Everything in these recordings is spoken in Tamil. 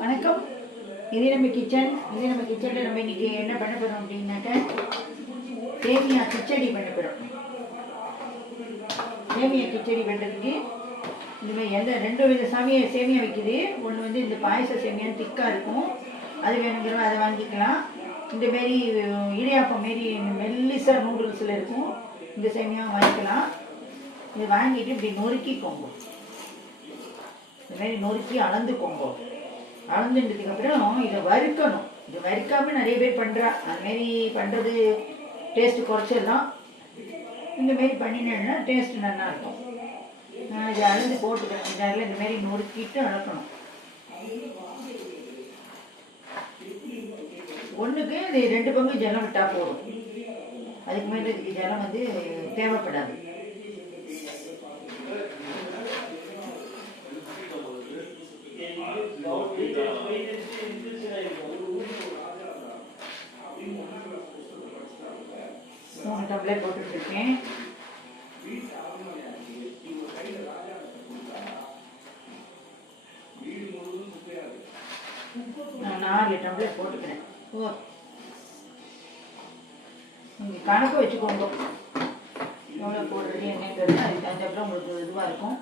வணக்கம். இது நம்ம கிச்சனில் நம்ம இன்றைக்கி என்ன பண்ண போகிறோம் அப்படின்னாக்க சேமியா கிச்சடி பண்ண போகிறோம். சேமியா கிச்சடி பண்ணுறதுக்கு இதுமாதிரி ரெண்டு வித சேமியா வைக்குது. ஒன்று வந்து இந்த பாயச சேமியான்னு திக்காக இருக்கும், அது வேணுங்கிறோம், அதை வாங்கிக்கலாம். இந்தமாரி இடியாப்பம் மாரி மெல்லிசா நூடுல்ஸில் இருக்கும், இந்த சேமியாவை வாங்கிக்கலாம். இதை வாங்கிட்டு இப்படி நொறுக்கிக்கோங்க. இதுமாரி நொறுக்கி அளந்துக்கோங்க. அளந்துட்டதுக்கப்புறம் இதை வறுக்கணும். இதை வறுக்காமல் நிறைய பேர் பண்ணுறா. அதுமாரி பண்ணுறது டேஸ்ட்டு குறைச்சிடலாம். இந்தமாரி பண்ணினேன்னா டேஸ்ட்டு நல்லாயிருக்கும். நான் இதை அளந்து போட்டுக்கிறேன். இதில் இந்தமாரி நொறுக்கிட்டு அளக்கணும். ஒன்றுக்கு இது 2 பங்கு ஜலம் விட்டால் போதும். அதுக்கு மேலே இதுக்கு ஜலம் வந்து தேவைப்படாது. மூணு டம்ளர் போட்டுருக்கேன். நான் 4 டம்ளர் போட்டுக்கிறேன். நீங்கள் கணக்கு வச்சுக்கோங்க எவ்வளோ போடுறது என்னங்கிறது. அதுக்கு தகுந்தப்பறம் உங்களுக்கு இதுவாக இருக்கும்.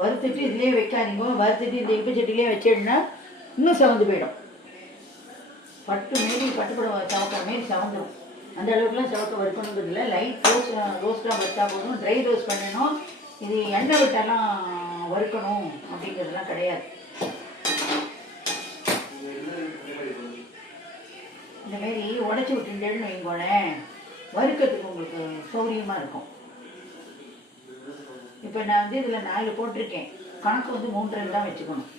வறுத்துட்டு இதிலே வைக்காதீங்க. வறுத்துட்டு இந்த இப்பு சட்டிலே வச்சிடுனா இன்னும் செவந்து போயிடும். பட்டுப்படம் சவக்கிற மாரி செவந்துடும். அந்த அளவுக்குலாம் செவக்க வறுக்கணுங்கிறதுல லைட் ரோஸ்ட்டாக வறுத்தா போதும். ட்ரை ரோஸ்ட் பண்ணணும். இது எண்ணெய் விட்டெல்லாம் வறுக்கணும் அப்படிங்கிறதுலாம் கிடையாது. இந்தமாரி உடச்சி விட்டுட்டேன்னு வைங்கோளேன், வறுக்கிறதுக்கு உங்களுக்கு சௌகரியமாக இருக்கும். இப்போ நான் வந்து இதில் 4 போட்டிருக்கேன். கணக்கு வந்து 3 தான் வச்சுக்கணும்.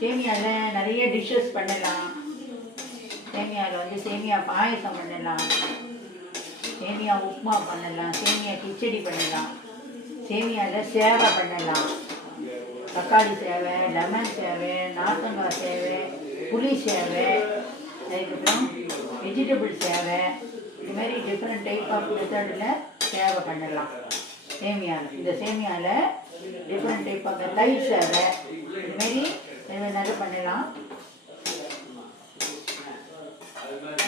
சேமியாவில் நிறைய டிஷ்ஷஸ் பண்ணலாம். சேமியாவில் வந்து சேமியா பாயசம் பண்ணலாம், சேமியா உப்புமா பண்ணலாம், சேமியா கிச்சடி பண்ணலாம், சேமியாவில் சேவை பண்ணலாம். தக்காளி சேவை, லெமன் சேவை, நார்த்தங்காய் சேவை, புளி சேவை, அதுக்கப்புறம் வெஜிடபிள் சேவை, இதுமாதிரி டிஃப்ரெண்ட் டைப் ஆஃப் மெத்தடில் சேவை பண்ணலாம். சேமியாவில் இந்த சேமியாவில் டிஃப்ரெண்ட் டைப் ஆஃப் தயிர் சேவை, இதுமாரி நிறைய பண்ணலாம்.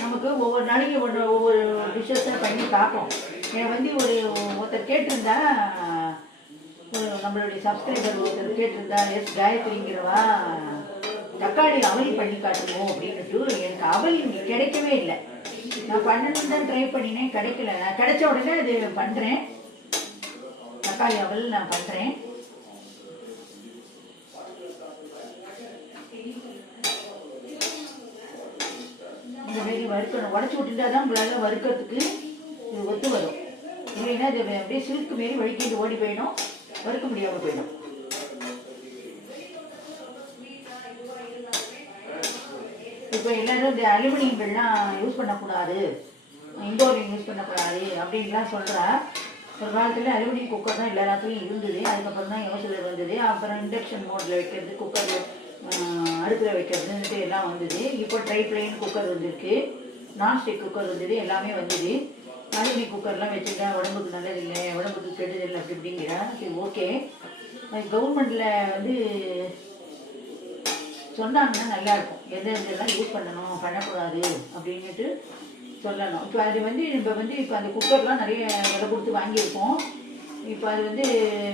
நமக்கு ஒவ்வொரு நாளைக்கு ஒவ்வொரு டிஷ்ஷஸை பண்ணி பார்ப்போம். எனக்கு வந்து ஒருத்தர் கேட்டிருந்தா, நம்மளுடைய சப்ஸ்கிரைபர் ஒருத்தர் கேட்டிருந்தா, எஸ் காயத்ரிங்கிறவா தக்காளி அவலி பண்ணி காட்டுவோம் அப்படின்ட்டு. எனக்கு அவலி கிடைக்கவே இல்லை. நான் பண்ணணுன்னு தான் ட்ரை பண்ணினேன், கிடைக்கல. நான் கிடைச்ச உடனே அது பண்ணுறேன். தக்காளி அவல் நான் பண்ணுறேன். இந்த மாரி வறுக்கணும். உடச்சி விட்டுட்டா தான் உங்களால் வறுக்கிறதுக்கு இது ஒத்து வரும். இல்லைன்னா இது அப்படியே சில்க்கு மாரி வழுக்கிட்டு ஓடி போயிடும், வறுக்க முடியாமல் போயிடும். இப்போ எல்லோரும் இந்த அலுமினியங்கள்லாம் யூஸ் பண்ணக்கூடாது, இண்டோரியம் யூஸ் பண்ணக்கூடாது அப்படின்லாம் சொல்கிறா. ஒரு காலத்தில் அலுமினியம் குக்கர் தான் எல்லா இடத்துலையும் இருந்தது. அதுக்கப்புறம் தான் யோசிலர் வந்தது. அப்புறம் இண்டக்ஷன் மோடில் வைக்கிறது, குக்கர் அடுப்பில் வைக்கிறதுன்ட்டு எல்லாம் வந்தது. இப்போ ட்ரைப்ளைன் குக்கர் வந்துருக்கு, நான்ஸ்டிக் குக்கர் வந்தது, எல்லாமே வந்தது. அலுமினியம் குக்கர்லாம் வச்சுட்டா உடம்புக்கு நல்லதில்லை, உடம்புக்கு கெடுதல் அப்படி இப்படிங்கிறா. சரி, ஓகே. கவர்மெண்ட்டில் வந்து சொன்னாங்கன்னா நல்லாயிருக்கும், எதெல்லாம் யூஸ் பண்ணணும் பண்ணக்கூடாது அப்படின்ட்டு சொல்லணும். இப்போ அது வந்து இப்போ அந்த குக்கர்லாம் நிறைய விலை கொடுத்து வாங்கியிருக்கோம். இப்போ அது வந்து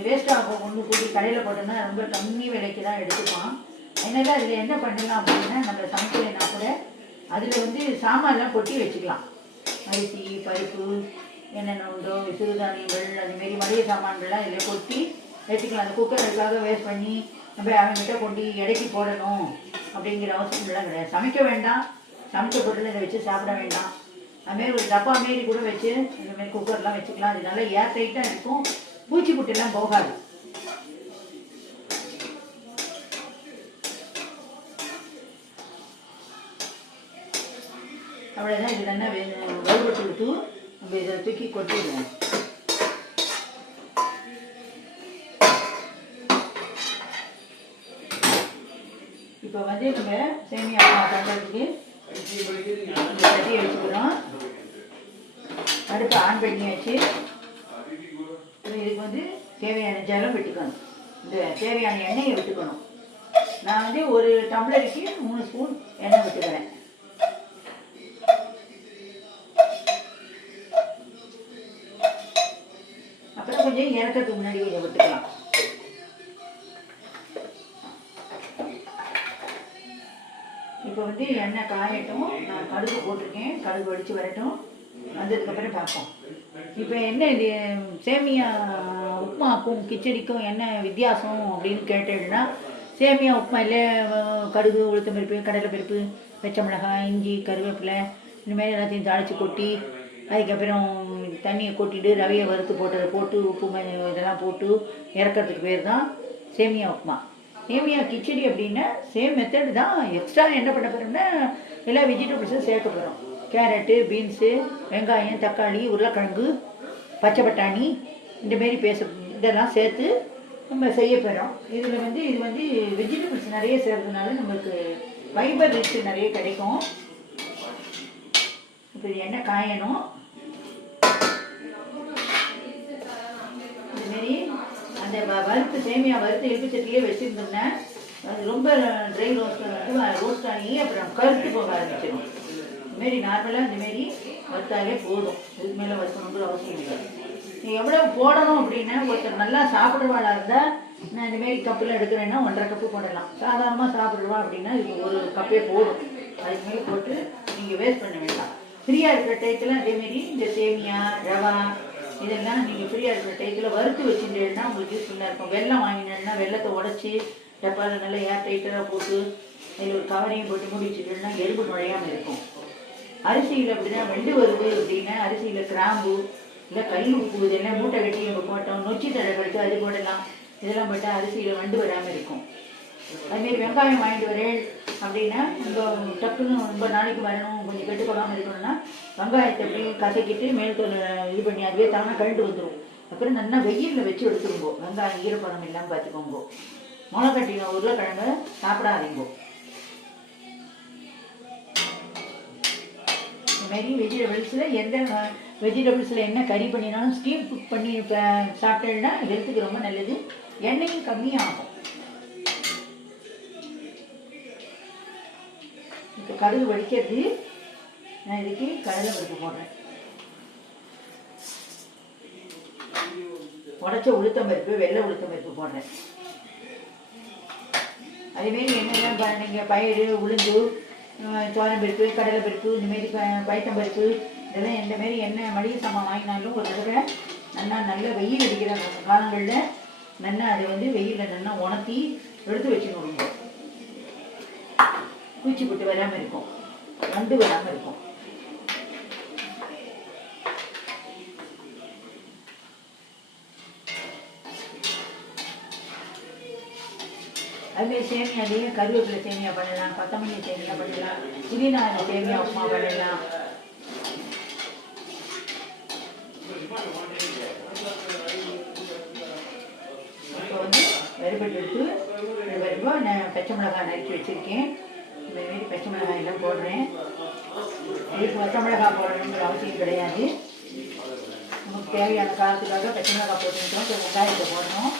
வேஸ்ட்டாக ஒன்று கூட்டி கடையில் போட்டோம்னா ரொம்ப கம்மி விலைக்கு தான் எடுத்துப்பான். அதனால அதில் என்ன பண்ணலாம் அப்படின்னா, நம்ம சமைக்கலைன்னா கூட அதில் வந்து சாமான்லாம் கொட்டி வச்சுக்கலாம். அரிசி, பருப்பு, என்னென்ன உண்டோ சிறுதானியங்கள், அதுமாரி மளிகை சாமான்கள்லாம் இதில் கொட்டி வச்சுக்கலாம். அந்த குக்கர் அதுக்காக வேஸ்ட் பண்ணி நம்ம அவங்ககிட்ட கொண்டு எடைக்கு போடணும் அப்படிங்கிற அவசியம்லாம் கிடையாது. சமைக்க வேண்டாம், சமைச்ச பொருள் இதை வச்சு சாப்பிட வேண்டாம். அதுமாரி ஒரு டப்பா மாரி கூட வச்சு இந்தமாரி குக்கர்லாம் வச்சுக்கலாம். அது நல்லா ஏர் டைட்டாக இருக்கும், பூச்சி புட்டெல்லாம் போகாது. அவ்வளோதான். இது நல்லா வறுபட்டு விட்டு நம்ம இதை தூக்கி கொட்டிடுவோம். இப்போ வந்து நம்ம சேமியா பண்ணுறதுக்கு சட்டியை வச்சுக்கிறோம். அடுப்பு ஆன் பண்ணியாச்சு. இதுக்கு வந்து தேவையான ஜலம் விட்டுக்கணும், இந்த தேவையான எண்ணெயை விட்டுக்கணும். நான் வந்து ஒரு டம்ளருக்கு 3 ஸ்பூன் எண்ணெய் விட்டுக்கிறேன். அப்புறம் கொஞ்சம் இறக்கிறதுக்கு முன்னாடி கொஞ்சம் விட்டுக்கலாம். இப்போ வந்து எண்ணெய் காயட்டும். நான் கடுகு போட்டிருக்கேன். கடுகு வடித்து வரட்டும். வந்ததுக்கப்புறம் பார்ப்போம். இப்போ என்ன இது சேமியா உப்புமாக்கும் கிச்சடிக்கும் என்ன வித்தியாசம் அப்படின்னு கேட்டேன்னா, சேமியா உப்புமா இல்லை கடுகு, உளுத்தம்பருப்பு, கடலைப்பருப்பு, பச்சை மிளகாய், இஞ்சி, கருவேப்பிலை இந்தமாதிரி எல்லாத்தையும் தாளித்து கொட்டி அதுக்கப்புறம் தண்ணியை கொட்டிட்டு ரவையை வறுத்து போட்டதை போட்டு உப்பு இதெல்லாம் போட்டு இறக்கிறதுக்கு பேர் தான் சேமியா உப்புமா. சேமியா கிச்சடி அப்படின்னா சேம் மெத்தட் தான். எக்ஸ்ட்ரா என்ன பண்ண போகிறோம்னா எல்லா வெஜிடபிள்ஸும் சேர்க்க போகிறோம். கேரட்டு, பீன்ஸு, வெங்காயம், தக்காளி, உருளைக்கிழங்கு, பச்சை பட்டாணி இந்தமாரி இதெல்லாம் சேர்த்து நம்ம செய்ய போகிறோம். இது வந்து வெஜிடபிள்ஸ் நிறைய சேர்றதுனால நமக்கு ஃபைபர் ரிச் நிறைய கிடைக்கும். இப்போ இது எண்ணெய் காயணும். இதுமாரி அந்த வறுத்து சேமியா வறுத்து எலும்பு சட்டிலே வச்சுருந்தோம்னா அது ரொம்ப ட்ரை ரோஸ்ட் ஆகி அப்புறம் கருத்து போக ஆரம்பிச்சிடும். இதுமாரி நார்மலாக இந்தமாரி வறுத்தாலே போதும். இதுக்கு மேலே வறுக்கணுங்கிற அவசியம் இல்லை. நீ எவ்வளோ போடணும் அப்படின்னா, ஒருத்தர் நல்லா சாப்பிடுவாளாக இருந்தால் நான் இந்தமாரி கப்பில் எடுக்கிறேன்னா 1.5 கப்பு போடலாம். சாதாரணமாக சாப்பிடுவா அப்படின்னா இது 1 கப்பே போடும். அதுக்கு மேலே போட்டு நீங்கள் வேஸ்ட் பண்ண வேண்டாம். ஃப்ரீயாக இருக்கிற டயத்தில் அதேமாரி இந்த சேமியா, ரவா இதெல்லாம் நீங்கள் ஃப்ரீயாக இருக்கிற டயத்தில் வறுத்து வச்சுட்டேன்னா உங்களுக்கு யூஸ்ஃபுல்லாக இருக்கும். வெல்லம் வாங்கினேன்னா வெல்லத்தை உடச்சி டப்பாவில் நல்லா ஏர் டைட்டராக போட்டு அதில் ஒரு கவரையும் போட்டு மூடி வச்சுட்டேன்னா எறும்பு நுழையாமல் இருக்கும். அரிசியில் அப்படிதான் வெண்டு வருது அப்படின்னா அரிசியில் கிராம்பு இல்லை கல் உப்பு இதெல்லாம் மூட்டை கட்டி நம்ம போட்டோம். நொச்சி தழை கழித்து அது போடலாம். இதெல்லாம் போட்டால் அரிசியில் வண்டு வராமல் இருக்கும். அதுமாரி வெங்காயம் வாங்கிட்டு வரேன் அப்படின்னா நம்ம டக்குன்னு ரொம்ப நாளைக்கு வரணும், கொஞ்சம் கெட்டு போகாமல் இருக்கணும்னா வெங்காயத்தை அப்படியே கசக்கிட்டு மேல் தோல் இது பண்ணி அதுவே தானே கழுண்டு வந்துடும். அப்புறம் நல்லா வெயிலில் வச்சு எடுத்துருங்கோ. வெங்காயம் ஈரப்பதம் இல்லாமல் பார்த்துக்கோங்கோ. முளைக்கட்டின உருளைக்கிழங்கு சாப்பிடாதீங்கோ. இதுமாரி வெஜிடபிள்ஸில் எந்த வெஜிடபிள்ஸில் என்ன கறி பண்ணினாலும் ஸ்டீம் குக் பண்ணி சாப்பிட்டேன்னா ஹெல்த்துக்கு ரொம்ப நல்லது. எண்ணெயும் கம்மியாகும். இப்போ கடுகு வடிக்கிறது. நான் இதுக்கு கடலை பருப்பு போடுறேன். உடச்ச உளுத்தம்பருப்பு, வெள்ளை உளுத்தம்பருப்பு போடுறேன். அதேமாரி என்னெல்லாம் நீங்கள் பயிறு, உளுந்து, தோரம்பருப்பு, கடலைப்பருப்பு இந்தமாரி பயத்தம்பருப்பு இதெல்லாம் எந்தமாரி என்ன மளிகை சாமான் வாங்கினாலும் ஒரு தடவை நல்ல வெயில் அடிக்கிற காலங்களில் நல்லா அதை வந்து வெயிலில் நல்லா உணர்த்தி எடுத்து வச்சுக்கணும். பூச்சி போட்டு வராமல் இருக்கும், வண்டு வராமல் இருக்கும். அதுமாரி சேமியாலேயே கருவேப்பிலை சேமியா பண்ணலாம், கொத்தமல்லி சேமியா பண்ணலாம், புதினா சேமியா உப்புமா பண்ணலாம். இப்போ வந்து வெறுப்பட்டு எடுத்து வெறுப்போ நான் பச்சை மிளகாய் நறுக்கி வச்சுருக்கேன். இந்தமாரி பச்சை மிளகாய் எல்லாம் போடுறேன். இதுக்கு பச்சை மிளகாய் போடணுங்கிற அவசியம் கிடையாது. நமக்கு தேவையான காரத்துக்காக பச்சை மிளகாய் போட்டுக்கிட்டோம். இப்போ வெங்காயத்தை போடணும்.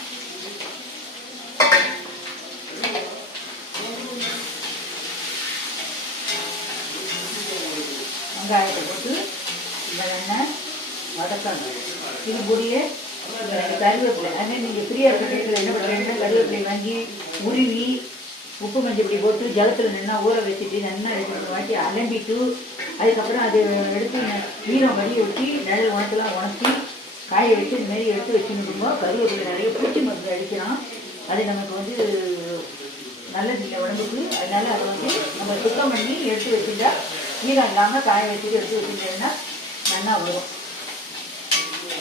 வெங்காயத்தை போட்டு இந்த எண்ணெய் வதக்கணும். இது கூடிய கருவேப்பிலை. அதுமாதிரி நீங்கள் ஃப்ரீயாக இருக்கிற டயத்தில் என்ன பண்ணுறீங்கன்னா கருவேப்பிலை வாங்கி உருவி உப்பு மஞ்சள் பொடி போட்டு ஜலத்தில் நல்லா ஊற வச்சுட்டு நல்லா 2-3 வாட்டி அலம்பிட்டு அதுக்கப்புறம் அது எடுத்து ஈரம் வடியை வச்சு நிழல் உணத்தெல்லாம் உணர்த்தி காய வச்சு இந்தமாரி எடுத்து வச்சுன்னு கருவேப்பிலை நிறைய பூச்சி மருந்து அடிக்கலாம். அது நமக்கு வந்து நல்லது இல்லை உடம்புக்கு. அதனால் அதை வந்து நம்ம சுத்தம் பண்ணி எடுத்து வச்சுட்டா ஈரம் இல்லாமல் காய வச்சுட்டு எடுத்து வச்சுட்டேன்னா நல்லா வரும்.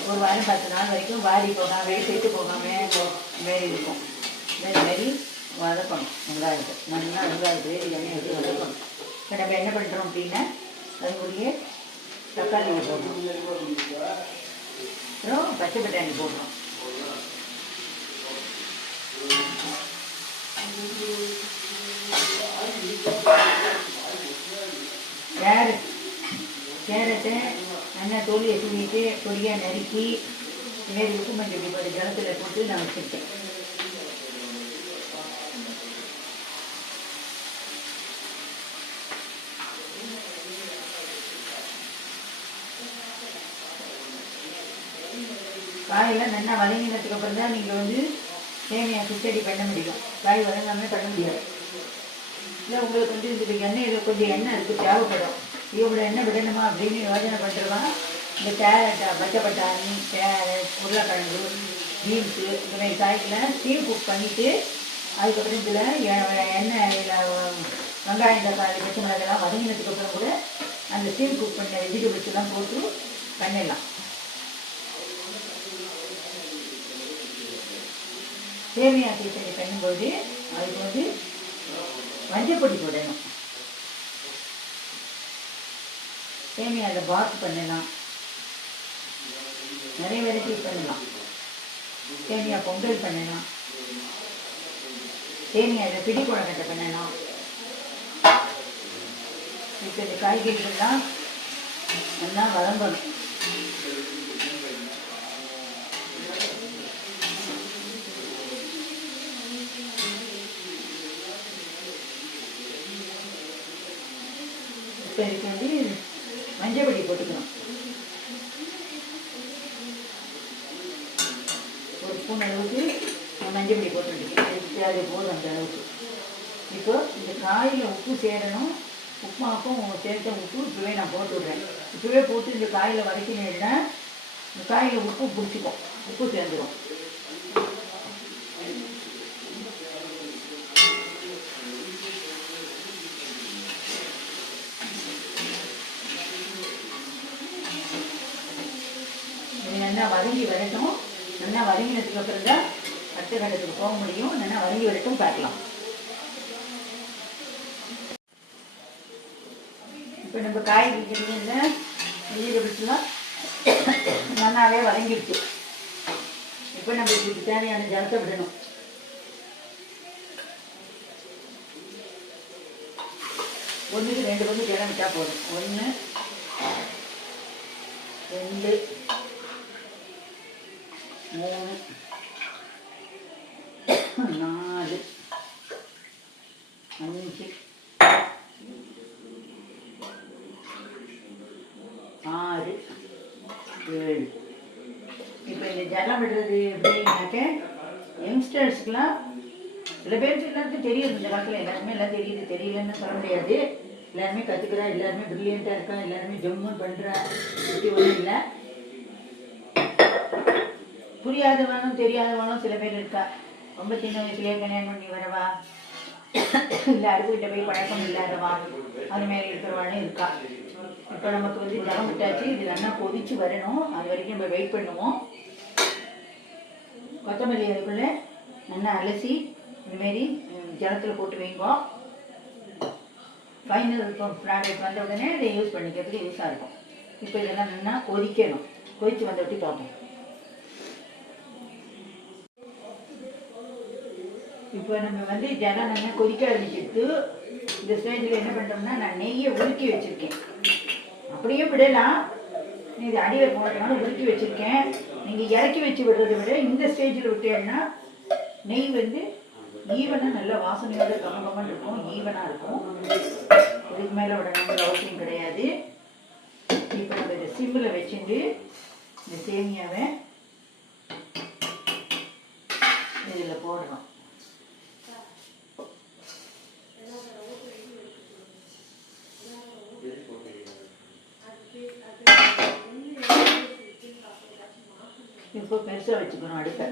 ஒரு வாரம் 10 நாள் வரைக்கும் வாடி போகாமல் வெயிட்டு போகாமல் மாரி இருக்கும். மாரி வதக்கணும். வெங்காயத்தை நல்லா வெங்காயத்தை எண்ணெய் வச்சு வதக்கணும். இப்போ நம்ம என்ன பண்ணுறோம் அப்படின்னா அதுக்குரிய தக்காளி போடுறோம், அப்புறம் பச்சை பட்டாணி போடுறோம். கேரட்டை நல்லா தோலியை சூழிட்டு பொடியாக நறுக்கி இதுமாரி உப்பு மஞ்சள் போட்டு ஜலத்தில் போட்டு நான் வச்சுருக்கேன். காயெல்லாம் நல்லா வதங்கினதுக்கு அப்புறம் தான் நீங்கள் வந்து சேமியா கிச்சடி பண்ண முடியும். காய் வதங்காமல் பண்ண முடியாது. இல்லை உங்களுக்கு வந்து இந்த எண்ணெயில் கொஞ்சம் எண்ணெய் இருக்குது தேவைப்படும். இவ்வளோ எண்ணெய் விடணுமா அப்படின்னு யோசனை பண்ணுறவா இந்த கேரட், பச்சை பட்டாணி, கேரட், உருளைக்கிழங்கு, பீன்ஸு இந்த மாதிரி காய்க்கெல்லாம் ஸ்டீம் குக் பண்ணிவிட்டு அதுக்கப்புறம் இதில் எண்ணெய் வெங்காயம், தக்காளி, பச்சை மிளகாய்லாம் வதங்கினதுக்கு அப்புறம் கூட அந்த ஸ்டீம் குக் பண்ண வெஜிடபிள்ஸ் எல்லாம் போட்டு பண்ணிடலாம். சேமியா கிச்சடி பண்ணும்போது அதுக்கு வந்து மஞ்சப்பொடி போடணும். சேமியாவில் பாத் பண்ணலாம், நிறைய வெரைட்டி பண்ணலாம். சேமியா பொங்கல் பண்ணலாம், சேமியாவில் பிடி குழக்கட்டை பண்ணலாம். இப்போ இந்த காய்கறிகள்லாம் நல்லா வதங்கணும். இப்போ இதுக்கு வந்து மஞ்சள் பொடி போட்டுக்கணும். ஒரு ஸ்பூன் அளவுக்கு மஞ்சள் பொடி போட்டுருக்கேன். அது போதும் அந்த அளவுக்கு. இப்போ இந்த காயில் உப்பு சேரணும். உப்புமாக்கும் சேர்த்த உப்பு இப்போவே நான் போட்டு விட்றேன். இப்போவே போட்டு இந்த காயில் வதக்கினேன்னா இந்த காயில் உப்பு பிடிச்சிக்கும், உப்பு சேர்ந்துடும். இது நல்லா வதங்கி வரட்டும். நல்லா வதங்கினதுக்கு அப்புறம் தான் அடுத்த கட்டத்துக்கு போக முடியும். நல்லா வதங்கி வரட்டும், பார்க்கலாம். இப்போ நம்ம காய்கறிகளில் வெஜிடபிள்ஸ்லாம் நல்லாவே வதங்கிடுச்சு. இப்போ நம்ம இதுக்கு தேவையான ஜலத்தை விடணும். ஒன்றுக்கு 2 பங்கு ஜலம் விட்டால் போதும். 1, 2, 3, 4, 5, 6, 7. இப்போ இந்த ஜலம் விடுறது எப்படின்னாக்க யங்ஸ்டர்ஸ்க்குலாம் சில பேருக்கு எல்லாருக்கும் தெரியுது. இந்த காலத்தில் எல்லாருமே எல்லாம் தெரியுது, தெரியலன்னு சொல்ல முடியாது. எல்லாருமே கற்றுக்கிறா, எல்லாருமே ப்ரில்லியண்ட்டாக இருக்கா, எல்லாருமே ஜம்முன்னு பண்ணுறா. இப்படி ஒன்றும் இல்லை. புரியாதவனும் தெரியாதவனும் சில பேர் இருக்கா. ரொம்ப சின்ன வயசுலேயே கல்யாணம் பண்ணி வரவா, இல்லை அடுத்துக்கிட்ட போய் பழக்கம் இல்லாதவா, அது மாதிரி இருக்கிறவானும் இருக்கா. இப்போ நமக்கு வந்து ஜலம் விட்டாச்சு. இது நல்லா கொதிச்சு வரணும். அது வரைக்கும் நம்ம வெயிட் பண்ணுவோம். கொத்தமல்லி அதுக்குள்ளே நல்லா அலசி இதுமாரி ஜலத்தில் போட்டு வைங்கோ. ஃபைனல் ப்ராடக்ட் வந்த உடனே இதை யூஸ் பண்ணிக்கிறதுக்கு யூஸாக இருக்கும். இப்போ இதெல்லாம் நல்லா கொதிக்கணும். கொதித்து வந்த விட்டு பார்ப்போம். இப்போ நம்ம வந்து ஜலம் நல்லா கொதிக்க ஆரம்பிச்சிட்டு இந்த ஸ்டேஜில் என்ன பண்ணுறோம்னா, நான் நெய்யை உருக்கி வச்சுருக்கேன். அப்படியே விடலாம், இது அடியில் போடுறதுனால உருக்கி வச்சுருக்கேன். நீங்கள் இறக்கி வச்சு விடுறதை விட இந்த ஸ்டேஜில் விட்டேன்னா நெய் வந்து ஈவனாக நல்ல வாசனையோட கமகமன்னு இருக்கும், ஈவனாக இருக்கும். இதுக்கு மேலே விடணுங்கிற அவசியம் கிடையாது. இப்போ நம்ம இதை சிம்மில் வச்சுட்டு இந்த சேமியாவை இதில் போடணும். இப்போ பெருசாக வச்சுக்கணும் அடுப்பை.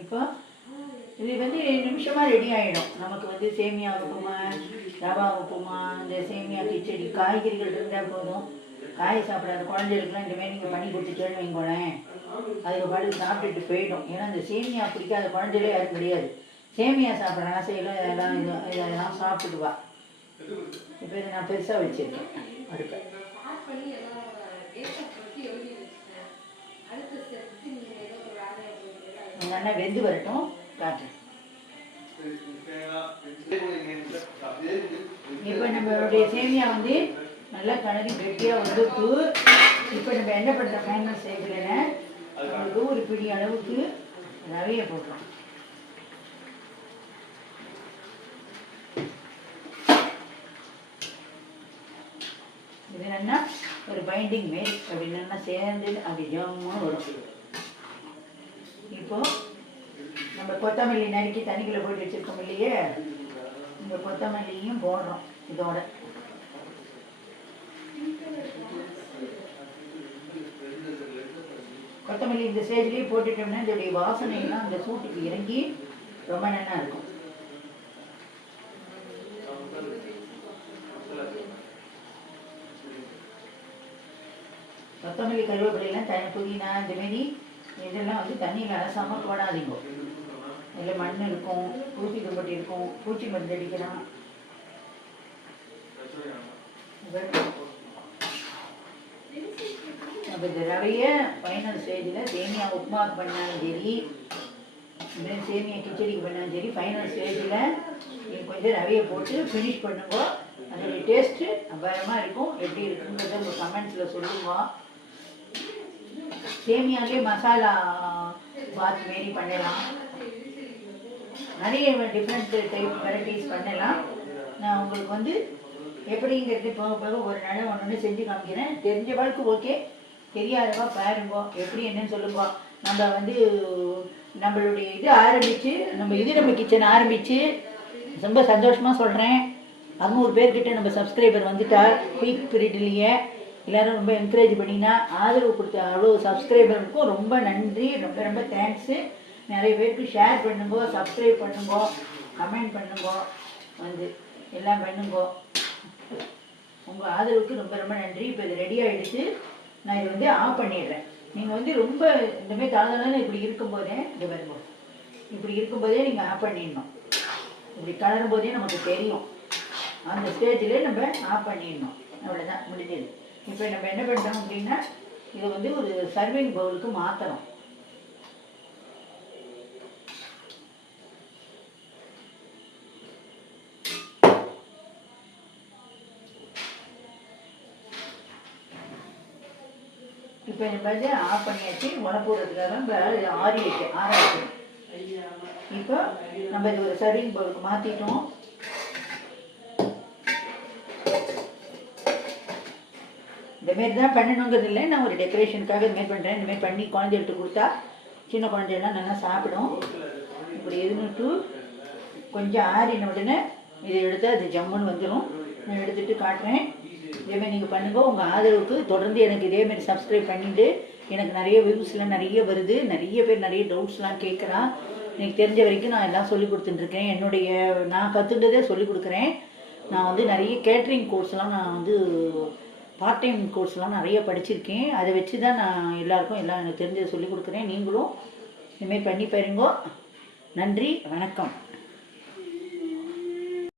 இப்போ இது வந்து 2 நிமிஷமாக ரெடி ஆகிடும். நமக்கு வந்து சேமியா உப்புமா, ரவா உப்புமா, இந்த சேமியா கிச்சடி, காய்கறிகள் இருந்தால் போதும். காய் சாப்பிடாத குழந்தைகளுக்குலாம் இந்தமாரி நீங்கள் பண்ணி கொடுத்துட்டேன்னு வைங்களேன், அதுக்கு பாட்டு சாப்பிட்டுட்டு போயிடும். ஏன்னா இந்த சேமியா பிடிக்காத குழந்தைகளே யாரும் கிடையாது. சேமியா சாப்பிட்ற ஆசையெல்லாம் இதெல்லாம் சாப்பிட்டுடுவா. இப்போ இதை நான் பெருசாக வச்சுருக்கேன் அடுப்பை. நல்லா வெந்து வரட்டும், காட்டுறேன். இப்போ நம்மளுடைய சேமியா வந்து நல்லா கலரி கெட்டியாக வந்துட்டு, இப்போ நம்ம என்ன பண்ணுற ஃபைனல் ஸ்டேஜில் நம்மளுக்கு ஒரு பிடி அளவுக்கு ரவையை போடுறோம். இது பைண்டிங் மேல் அப்படின்னா சேர்ந்து அப்படி ஜம்முன்னு வரும். இப்போது நம்ம கொத்தமல்லி நறுக்கி தண்ணிக்குள்ளே போட்டு வச்சுருக்கோம் இல்லையே, இந்த கொத்தமல்லியும் போடுறோம் இதோட. கொத்தமல்லி இந்த ஸ்டேஜ்லேயே போட்டுட்டோம்னா இதோடைய வாசனைலாம் அந்த சூட்டுக்கு இறங்கி ரொம்ப நல்லா இருக்கும். கொத்தமல்லி கருவேப்பிலையெல்லாம் புதினா இந்தமாரி இதெல்லாம் வந்து தண்ணியில் அலசாமல் போடாதீங்க. இதில் மண் இருக்கும், பூச்சி தும்பட்டி இருக்கும், பூச்சி மருந்து அடிக்கலாம். அப்போ இந்த ரவையை ஃபைனல் ஸ்டேஜில் சேமியா உப்புமா பண்ணாலும் சரி, சேமியா கிச்சடிக்கு பண்ணாலும் சரி, ஃபைனல் ஸ்டேஜில் நீங்கள் கொஞ்சம் ரவையை போட்டு ஃபினிஷ் பண்ணுங்க. அதோடைய டேஸ்ட்டு அபாரமாக இருக்கும். எப்படி இருக்குங்கிறத உங்கள் கமெண்ட்ஸில் சொல்லுங்க. சேமியாலே மசாலா பாத் மாரி பண்ணலாம், நிறைய டிஃப்ரெண்ட் டைப் வெரைட்டிஸ் பண்ணலாம். நான் உங்களுக்கு வந்து எப்படிங்கிறது போக போக ஒரு நாள் ஒன்று செஞ்சு காமிக்கிறேன். தெரிஞ்சவாளுக்கு ஓகே, தெரியாதவா பாருங்க எப்படி என்னன்னு சொல்லுங்க. நம்ம வந்து நம்மளுடைய இது ஆரம்பித்து நம்ம கிச்சன் ஆரம்பித்து ரொம்ப சந்தோஷமாக சொல்கிறேன். 600 பேர்கிட்ட நம்ம சப்ஸ்கிரைபர் வந்துட்டா குயிக் பீரியட்லேயே. எல்லோரும் ரொம்ப என்கரேஜ் பண்ணிங்கன்னா ஆதரவு கொடுத்த அவ்வளோ சப்ஸ்கிரைபருக்கும் ரொம்ப நன்றி, ரொம்ப ரொம்ப தேங்க்ஸு. நிறைய பேருக்கு ஷேர் பண்ணுங்க, சப்ஸ்கிரைப் பண்ணுங்க, கமெண்ட் பண்ணுங்க, வந்து எல்லாம் பண்ணுங்க. உங்கள் ஆதரவுக்கு ரொம்ப ரொம்ப நன்றி. இப்போ இது ரெடி ஆகிடுச்சு. நான் இதை வந்து ஆஃப் பண்ணிடுறேன். நீங்கள் வந்து ரொம்ப இந்தமாதிரி தாழ்ந்தாலும் இப்படி இருக்கும்போதே இது வரும்போது இப்படி இருக்கும்போதே நீங்கள் ஆஃப் பண்ணிடணும். இப்படி கலரும் போதே நமக்கு தெரியும். அந்த ஸ்டேஜில் நம்ம ஆஃப் பண்ணிடணும். அவ்வளோதான், முடிஞ்சது. இப்போ நம்ம என்ன பண்ணுறோம் அப்படின்னா இதை வந்து ஒரு சர்விங் பவுலுக்கு மாற்றணும். இப்போ நம்ம வந்து ஆஃப் பண்ணியாச்சு. உணப்பூறதுக்காக நம்ம ஆற வைக்கணும். இப்போ நம்ம இது ஒரு சர்விங் பவுலுக்கு மாற்றிட்டோம். இந்தமாரி தான் பண்ணணுங்கிறது இல்லை, நான் ஒரு டெக்கரேஷனுக்காக இதுமாரி பண்ணுறேன். இந்தமாரி பண்ணி குழந்தைகிட்ட கொடுத்தா சின்ன குழந்தையெல்லாம் நல்லா சாப்பிடும். இப்படி எதுன்னுட்டு கொஞ்சம் ஆறின உடனே இதை எடுத்து அது ஜம்முன்னு வந்துடும். நான் எடுத்துகிட்டு காட்டுறேன். இதேமாதிரி நீங்கள் பண்ணுங்க. உங்கள் ஆதரவுக்கு தொடர்ந்து எனக்கு இதேமாரி சப்ஸ்கிரைப் பண்ணிவிட்டு, எனக்கு நிறைய வியூஸ்லாம் நிறைய வருது. நிறைய பேர் நிறைய டவுட்ஸ்லாம் கேட்குறான். எனக்கு தெரிஞ்ச வரைக்கும் நான் எல்லாம் சொல்லி கொடுத்துட்டுருக்கேன். நான் கற்றுட்டதே சொல்லி கொடுக்குறேன். நான் வந்து நிறைய கேட்ரிங் கோர்ஸ்லாம் நான் வந்து பார்ட் டைம் கோர்ஸ்லாம் நிறைய படிச்சிருக்கேன். அதை வச்சு தான் நான் எல்லாருக்கும் எல்லாம் எனக்கு தெரிஞ்சதை சொல்லிக் கொடுக்குறேன். நீங்களும் இதுமாரி பண்ணி பாருங்க. நன்றி, வணக்கம்.